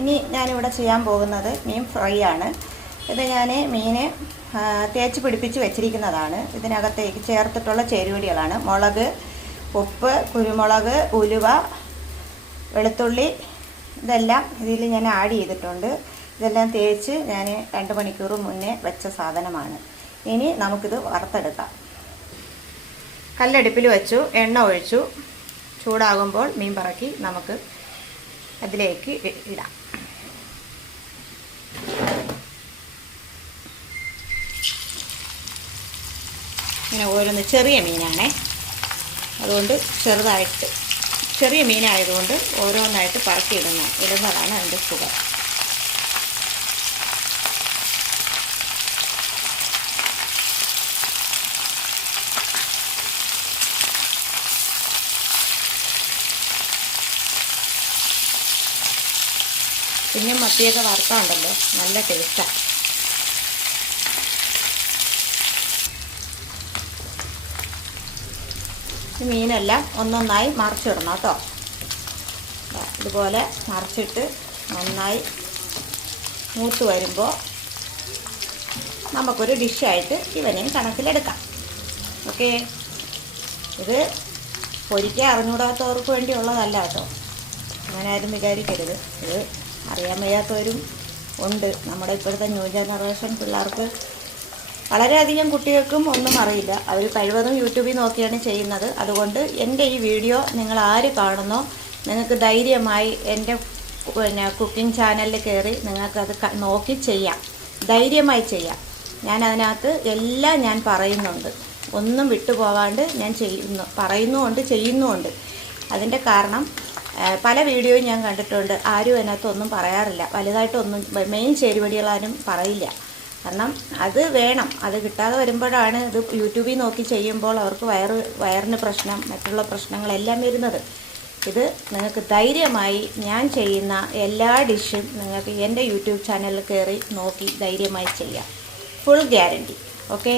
ഇനി ഞാനിവിടെ ചെയ്യാൻ പോകുന്നത് മീൻ ഫ്രൈ ആണ്. ഇത് ഞാൻ മീൻ തേച്ച് പിടിപ്പിച്ച് വെച്ചിരിക്കുന്നതാണ്. ഇതിനകത്തേക്ക് ചേർത്തിട്ടുള്ള ചേരുവടികളാണ് മുളക്, ഉപ്പ്, കുരുമുളക്, ഉലുവ, വെളുത്തുള്ളി, ഇതെല്ലാം ഇതിൽ ഞാൻ ആഡ് ചെയ്തിട്ടുണ്ട്. ഇതെല്ലാം തേച്ച് ഞാൻ 2 മണിക്കൂർ മുന്നേ വെച്ച സാധനമാണ്. ഇനി നമുക്കിത് വറുത്തെടുക്കാം. കല്ലടുപ്പിൽ വെച്ചു, എണ്ണ ഒഴിച്ചു. ചൂടാകുമ്പോൾ മീൻ പറക്കി നമുക്ക് അതിലേക്ക് ഇടാം. ഇങ്ങനെ ഓരോന്ന് ചെറിയ മീനാണേ, അതുകൊണ്ട് ചെറിയ മീനായതുകൊണ്ട് ഓരോന്നായിട്ട് പറക്കി ഇടുന്നതാണ് അതിൻ്റെ സുഖം. പിന്നെ മത്തിയൊക്കെ വറുത്താണ്ടല്ലോ നല്ല ടേസ്റ്റാണ്. ഈ മീനെല്ലാം ഒന്നൊന്നായി മറിച്ചിടണം കേട്ടോ. ഇതുപോലെ മറിച്ചിട്ട് നന്നായി മൂത്ത് വരുമ്പോൾ നമുക്കൊരു ഡിഷായിട്ട് ഇവനെയും കണക്കിലെടുക്കാം. ഓക്കെ, ഇത് പൊരിക്കാൻ അറിഞ്ഞൂടാത്തവർക്ക് വേണ്ടിയുള്ളതല്ല കേട്ടോ, അങ്ങനെ ആരും വിചാരിക്കരുത്. ഇത് അറിയാൻ വയ്യാത്തവരും ഉണ്ട്. നമ്മുടെ ഇപ്പോഴത്തെ ന്യൂ ജനറേഷൻ പിള്ളേർക്ക്, വളരെയധികം കുട്ടികൾക്കും ഒന്നും അറിയില്ല. അവർ കഴിവതും യൂട്യൂബിൽ നോക്കിയാണ് ചെയ്യുന്നത്. അതുകൊണ്ട് എൻ്റെ ഈ വീഡിയോ നിങ്ങൾ ആര് കാണുന്നോ നിങ്ങൾക്ക് ധൈര്യമായി എൻ്റെ കുക്കിംഗ് ചാനലിൽ കയറി നിങ്ങൾക്കത് നോക്കി ചെയ്യാം, ധൈര്യമായി ചെയ്യാം. ഞാൻ അതിനകത്ത് എല്ലാം ഞാൻ പറയുന്നുണ്ട്, ഒന്നും വിട്ടുപോകാണ്ട് ഞാൻ പറയുന്നുമുണ്ട്, ചെയ്യുന്നുമുണ്ട്. അതിൻ്റെ കാരണം പല വീഡിയോയും ഞാൻ കണ്ടിട്ടുണ്ട്, ആരും അതിനകത്തൊന്നും പറയാറില്ല, വലുതായിട്ടൊന്നും മെയിൻ ചേരുവടികളാരും പറയില്ല. കാരണം അത് വേണം, അത് കിട്ടാതെ വരുമ്പോഴാണ് ഇത് യൂട്യൂബിൽ നോക്കി ചെയ്യുമ്പോൾ അവർക്ക് വയറിന് പ്രശ്നം, മറ്റുള്ള പ്രശ്നങ്ങളെല്ലാം വരുന്നത്. ഇത് നിങ്ങൾക്ക് ധൈര്യമായി ഞാൻ ചെയ്യുന്ന എല്ലാ ഡിഷും നിങ്ങൾക്ക് എൻ്റെ യൂട്യൂബ് ചാനലിൽ കയറി നോക്കി ധൈര്യമായി ചെയ്യാം. Full guarantee. ഓക്കെ.